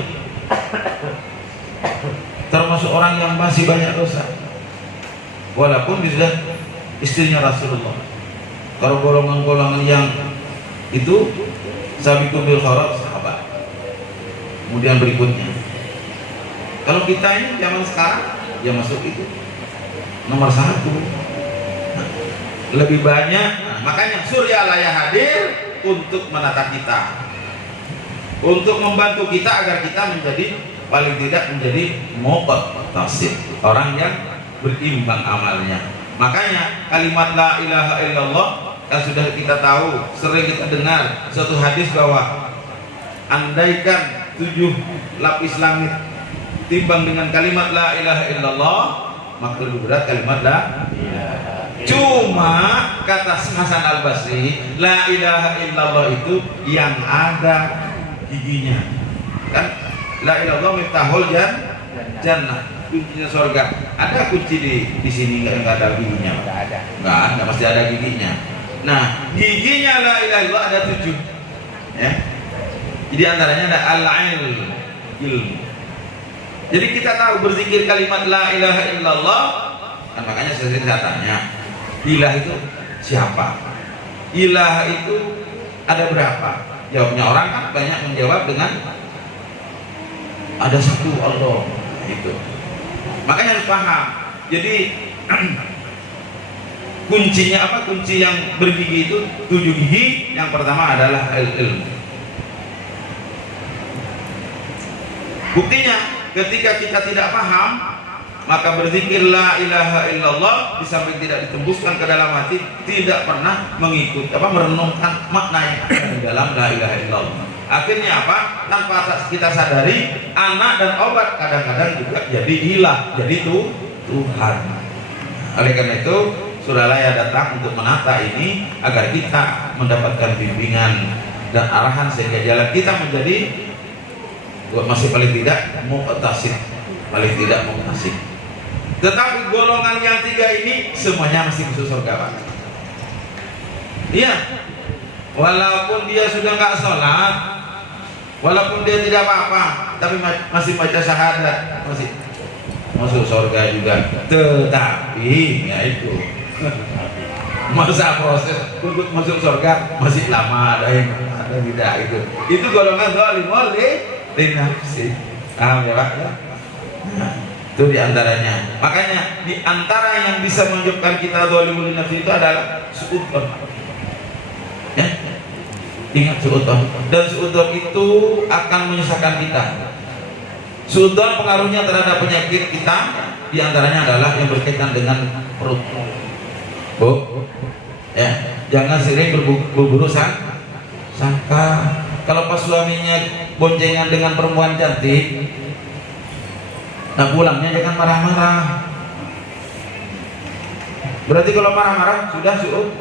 Termasuk orang yang masih banyak dosa. Walaupun dia sudah istrinya Rasulullah. Kalau golongan-golongan yang itu sabiqun bil khairat sahabat. Kemudian berikutnya, kalau kita ini zaman sekarang yang masuk itu nomor 1. Nah, lebih banyak. Nah, makanya Surya Alaya hadir untuk menata kita, untuk membantu kita agar kita menjadi paling tidak menjadi muqtasid, orang yang berimbang amalnya. Makanya kalimat la ilaha illallah yang sudah kita tahu, sering kita dengar suatu hadis bahwa andaikan 7 lapis langit timbang dengan kalimat la ilaha illallah, maka lebih berat kalimat la ilaha. Cuma kata Hasan Al-Basri, la ilaha illallah itu yang ada giginya. Kan la ilallah miftahul jannah, kuncinya surga. Ada kunci di sini enggak ada giginya? Enggak ada. Enggak ada, pasti ada giginya. Nah, giginya la ilaha illallah ada 7. Ya. Jadi antaranya ada ilmu. Jadi kita tahu berzikir kalimat la ilaha illallah, kan makanya saya tanya, ilah itu siapa? Ilah itu ada berapa? Jawabnya orang kan banyak menjawab dengan ada 1 Allah. Itu. Makanya harus paham. Jadi kuncinya apa? Kunci yang bergigi itu 7 gigi. Yang pertama adalah ilmu. Buktinya ketika kita tidak paham, maka berzikir la ilaha illallah di samping tidak ditembuskan ke dalam hati, tidak pernah merenungkan makna yang ada di dalam la ilaha illallah. Akhirnya apa? Tanpa kita sadari, anak dan obat kadang-kadang juga jadi ilah, jadi Tuhan. Oleh karena itu, Surah Al-Ayah datang untuk menata ini agar kita mendapatkan bimbingan dan arahan sehingga jalan kita menjadi masih paling tidak muqtasid, paling tidak muqtasid. Tetapi golongan yang 3 ini semuanya masih masuk surga, Pak. Iya. Walaupun dia sudah nggak sholat, Walaupun dia tidak apa-apa, tapi masih baca syahadat, masih masuk surga juga. Tetapi ya itu masa proses untuk masuk surga masih lama, ada yang ada tidak itu. Itu golongan zalim li nafsi. Paham ya Pak? Nah, itu diantaranya. Makanya diantara yang bisa menyebabkan kita zalimul li nafsi itu adalah suudzon. Ya? Ingat suudzon. Dan suudzon itu akan menyusahkan kita. Suudzon pengaruhnya terhadap penyakit kita diantaranya adalah yang berkaitan dengan perut. Bu, ya, jangan sering berburu sangka. Kalau pas suaminya boncengan dengan perempuan cantik, nah pulangnya jangan marah-marah. Berarti kalau marah-marah sudah suudzon.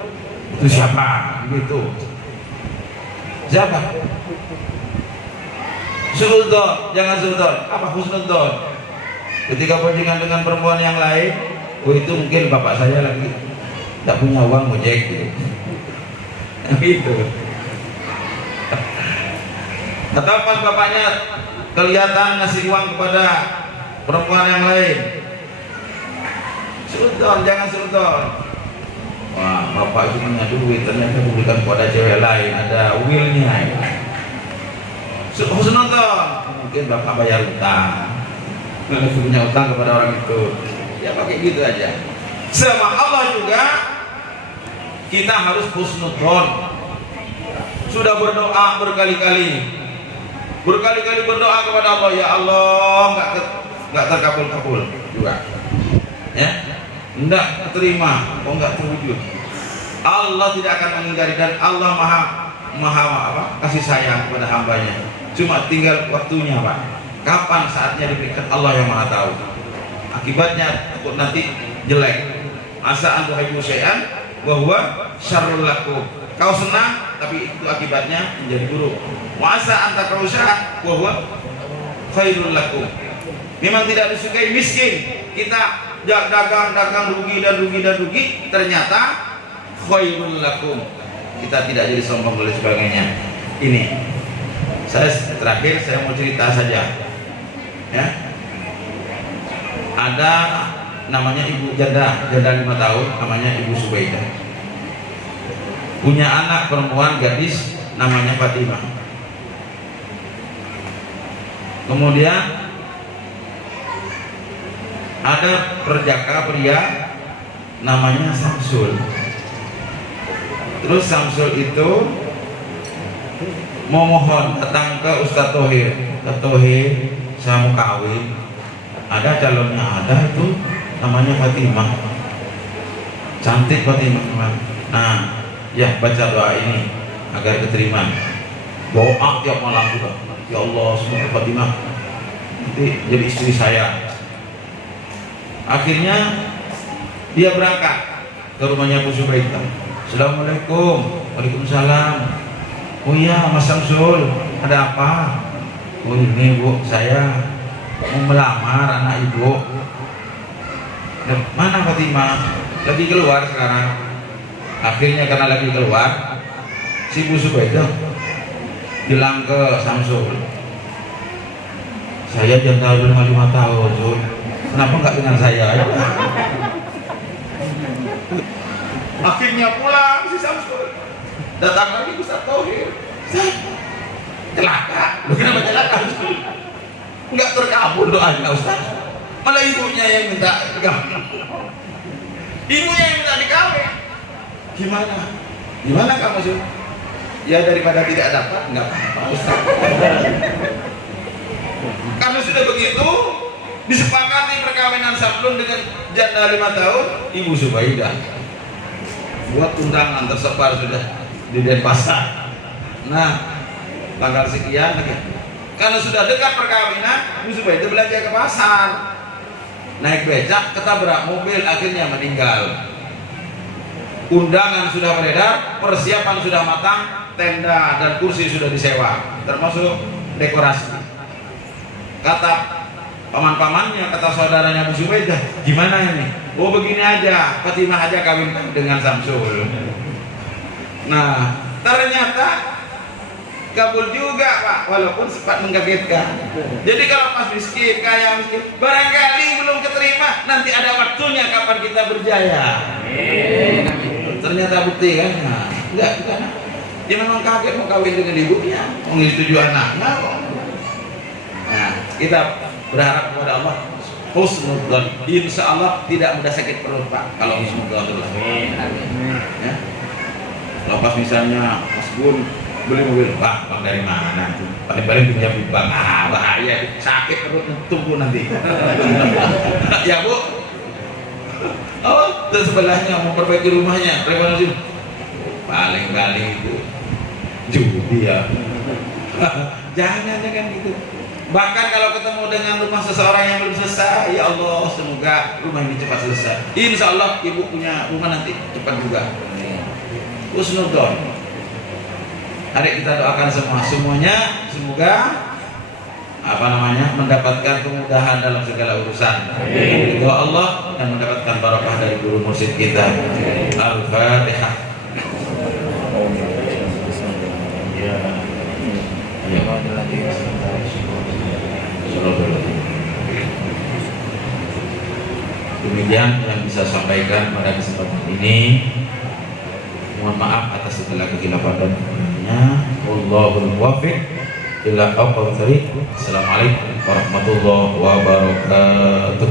Itu siapa? Gitu. Siapa? Suudzon, jangan suudzon. Apa husnudzon? Ketika boncengan dengan perempuan yang lain, oh itu mungkin bapak saya lagi tak punya uang ngojek gitu. Gitu. Atau pas bapaknya kelihatan ngasih uang kepada perempuan yang lain, suudzon, jangan suudzon. Wah, bapak itu punya duit, ternyata diberikan kepada cewek lain, ada willnya. Husnudzon, mungkin bapak bayar utang, punya utang kepada orang itu. Ya pakai gitu aja. Sama Allah juga kita harus husnudzon. Sudah berdoa berkali-kali berdoa kepada Allah, ya Allah, nggak terkabul juga, ya, nggak terima, nggak terwujud. Allah tidak akan mengingkari dan Allah maha kasih sayang kepada hambanya. Cuma tinggal waktunya Pak. Kapan saatnya diberikan, Allah yang maha tahu. Akibatnya takut nanti jelek. Asa an tuhibbu syai'an wa huwa syarrul lakum. Kau senang tapi itu akibatnya menjadi buruk. Wa asa an takrahu syai'an wa huwa khairul lakum. Memang tidak disukai miskin. Kita dagang rugi, ternyata khairul lakum. Kita tidak jadi sombong dan sebagainya. Ini terakhir saya mau cerita saja. Ya. Ada namanya ibu janda 5 tahun, namanya Ibu Subaidah. Punya anak perempuan gadis namanya Fatimah. Kemudian ada perjaka pria namanya Samsul. Terus Samsul itu memohon datang ke Ustadz Thohir, saya mau kawin, ada calonnya, ada itu namanya Fatimah, cantik Fatimah. Nah ya, baca doa ini agar keterima. Doa tiap malam juga, ya Allah semoga Fatimah nanti jadi istri saya. Akhirnya dia berangkat ke rumahnya Bu Subaidah. Assalamualaikum. Waalaikumsalam. Oh iya Mas Samsul, ada apa? Oh ini Bu, saya mau melamar anak ibu. Mana Fatimah? Lagi keluar sekarang. Akhirnya karena lagi keluar, si Bu Subaidah bilang ke Samsul, saya janda 5 tahun, Sul. Kenapa enggak dengan saya? Akhirnya pulang si Samsul, datang lagi Ustaz Thohir. Celaka. Lu kenapa celaka? Enggak terkabul doanya Ustaz. Malah ibunya yang minta dikawin. Ibunya yang minta dikawin. Gimana kamu Sul? Ya daripada tidak dapat enggak apa-apa Ustaz. Karena sudah begitu disepakati perkawinan Samsul dengan janda 5 tahun, Ibu Subaidah buat undangan tersebar sudah di Denpasar. Nah, tanggal sekian lagi. Karena sudah dekat perkawinan, Ibu Subaidah belanja ke pasar. Naik becak, ketabrak mobil, akhirnya meninggal. Undangan sudah beredar, persiapan sudah matang, tenda dan kursi sudah disewa, termasuk dekorasi. Kata paman-pamannya, kata saudaranya Bu Subaidah, gimana ini? Oh begini aja, Fatimah aja kawin dengan Samsul. Nah, ternyata kabul juga Pak, walaupun sempat mengagetkan. Jadi kalau pas miskin, kaya miskin, barangkali belum keterima, nanti ada waktunya kapan kita berjaya. Ternyata bukti kan? Nah, enggak, bukan. Dia memang kaget mau kawin dengan ibunya, mau tujuh anak. Nah, kita berharap kepada Allah husnudzon. Insya Allah tidak mudah sakit perut Pak kalau husnudzon terus. Ya. Kalau pas misalnya Mas Bun beli mobil, Bang dari mana itu? Paling-paling punya Bang, bahaya, sakit perut tumbuh nanti. Ya Bu. Oh, dan sebelahnya mau perbaiki rumahnya, renovasi. Paling-paling itu judi ya. Jangan gitu. Bahkan kalau ketemu dengan rumah seseorang yang belum selesai, ya Allah, semoga rumah ini cepat selesai. Insya Allah ibu punya rumah nanti cepat juga. Husnudzon. Mari kita doakan semuanya, semoga mendapatkan kemudahan dalam segala urusan. Doa Allah dan mendapatkan barokah dari guru mursyid kita. Al-Fatihah. Demikian yang bisa sampaikan pada kesempatan ini. Mohon maaf atas segala kekhilafan dan kekurangannya. Wallahul muwaffiq ila aqwamit thoriq. Assalamualaikum warahmatullahi wabarakatuh.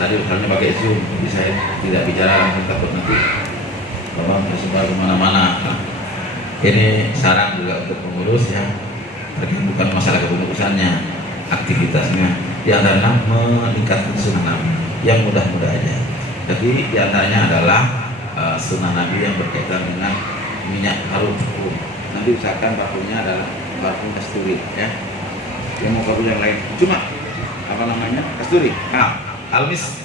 Tadi misalnya pakai Zoom, jadi saya tidak bicara langsung, takut nanti tersebar kemana-mana. Nah, ini saran juga untuk pengurus ya, terkait bukan masalah kepengurusannya, aktivitasnya, di antaranya meningkatkan sunnah Nabi yang mudah-mudah aja. Jadi di antaranya adalah sunnah Nabi yang berkaitan dengan minyak harum. Nanti usahakan parfumnya adalah parfum kasturi ya. Yang mau parfum yang lain, cuma kasturi. Almis.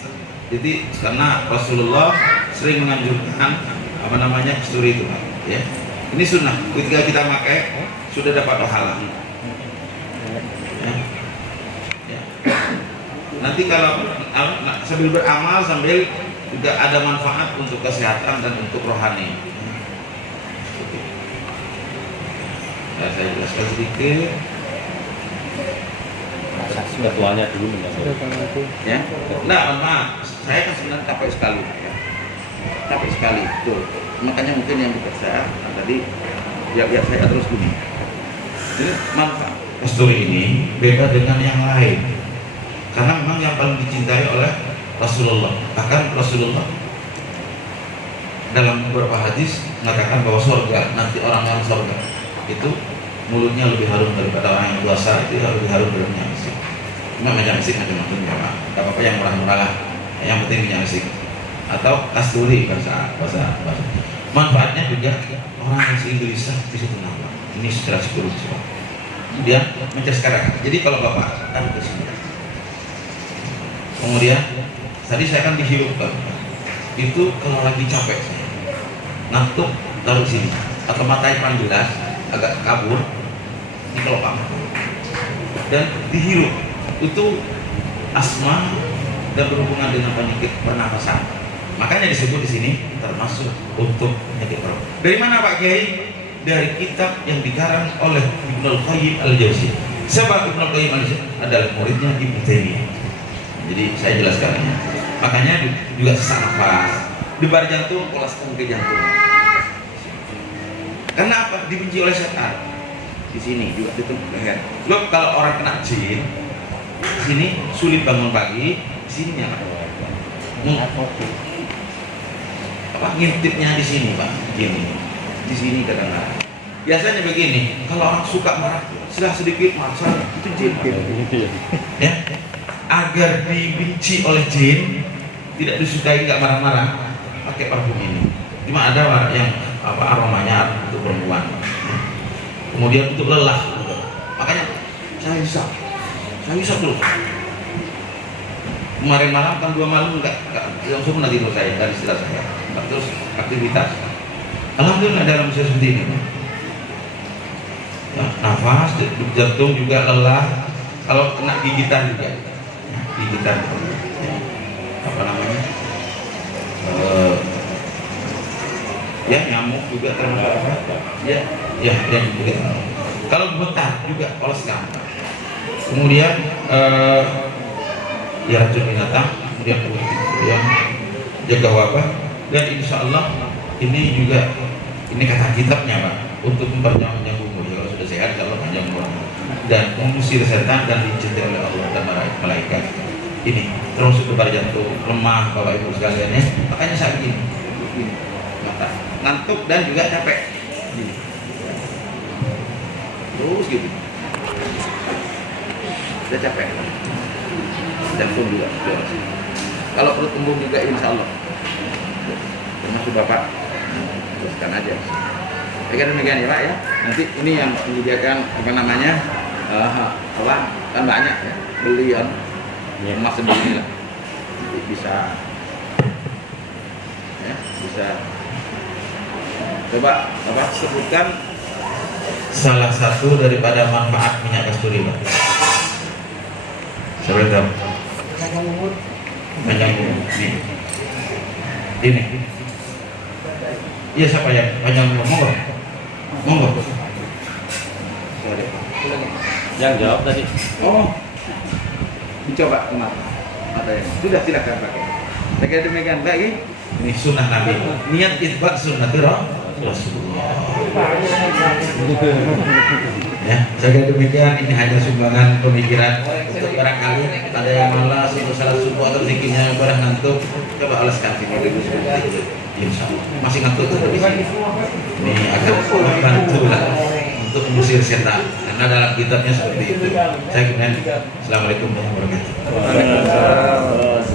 Jadi karena Rasulullah sering menganjurkan kasturi itu Pak, ya. Ini sunnah. Ketika kita pakai sudah dapat pahala. Ya. Ya. Nanti kalau sambil beramal sambil juga ada manfaat untuk kesehatan dan untuk rohani. Ya, saya jelaskan sedikit. Ketuanya dulu ya. Nah, maaf, saya kan sebenarnya capek sekali ya. Capek sekali, betul. Makanya mungkin yang bekerja tadi ya saya terus gini. Jadi manfaat kasturi ini beda dengan yang lain. Karena memang yang paling dicintai oleh Rasulullah. Bahkan Rasulullah dalam beberapa hadis mengatakan bahwa surga, nanti orang yang surga itu mulutnya lebih harum daripada orang yang puasa, itu lebih harum dari minyak misik. Cuma minyak misik macam-macam ya Pak, gak apa-apa yang murah-murah lah, yang penting minyak misik atau kasturi bahasa. Manfaatnya juga orang yang sering gelisah bisa tenang Pak. Ini secara psikologis Pak. Kemudian mencerdaskan. Jadi kalau Bapak kan bersemangat. Kemudian tadi saya kan dihirupkan. Itu kalau lagi capek saya, ngantuk taruh sini atau matanya kurang jelas, agak kabur di kelopak dan dihirup itu asma dan berhubungan dengan penyakit pernapasan. Makanya disebut di sini termasuk untuk penyakit pernapasan. Dari mana Pak Kiai? Dari kitab yang dikarang oleh Ibnul Qayyim al-Jauziyah. Siapa Ibnul Qayyim al-Jauziyah? Adalah muridnya Ibnu Taimiyah. Jadi saya jelaskannya. Makanya juga sesak nafas, debar jantung, polaskan ke jantung. Karena apa? Dibenci oleh setan. Di sini juga di leher. Sebab kalau orang kena jin, di sini sulit bangun pagi, di sininya Pak. Ngintipnya di sini Pak, gini. Di sini kadang-kadang. Biasanya begini, kalau orang suka marah, sudah sedikit marah, itu jin. Ya, agar dibenci oleh jin, tidak disukai, nggak marah-marah, pakai parfum ini. Cuma ada yang aromanya untuk perempuan. Kemudian untuk lelah, makanya saya hisap dulu. Kemarin malam kan 2 malam enggak langsung tidur saya dari istilah saya. Terus aktivitas. Alhamdulillah dalam usia seperti ini. Ya, nafas, jantung juga lelah. Kalau kena gigitan juga, gigitan. Ya, apa namanya? Ya nyamuk juga termasuk apa? Ya begitu. Kalau gemetar juga polos gampang. Kemudian ya racun binatang, kemudian jaga wabah, dan insya Allah ini juga kata kitabnya Pak, untuk memperpanjang umur. Ya, kalau sudah sehat kalau panjang umur dan mengusir setan dan dicintai oleh Allah dan malaikat. Ini termasuk debar jantung, lemah Bapak Ibu sekalian ya. Makanya saya begini mata ngantuk dan juga capek gini. Terus gitu udah capek, jantung juga. Kalau perut kembung juga insya Allah termasuk Bapak teruskan aja. Ya demikian ya Pak ya. Nanti ini yang menyediakan apa namanya kan banyak ya, beli yang emas sendiri lah, nanti bisa coba sebutkan salah satu daripada manfaat minyak kasturi Pak. Saya tahu panjang umur ini. Iya siapa ya panjang umur? Monggo. Yang jawab tadi. Oh, dicoba kemana? Ada yang sudah silakan pakai. Saya demikian lagi. Ini sunnah Nabi. Niat itbaq sunnah Rasulullah. Ya, saya demikian. Ini hanya sumbangan pemikiran untuk barangkali ada yang malas untuk salat subuh atau zikirnya barang ngantuk. Coba oleskan sini dulu seperti itu. Insya Allah. Masih ngantuk tuh di sini. Ini akan membantu lah untuk mengusir setan. Karena dalam kitabnya seperti itu. Saya kemudian Assalamualaikum warahmatullahi wabarakatuh.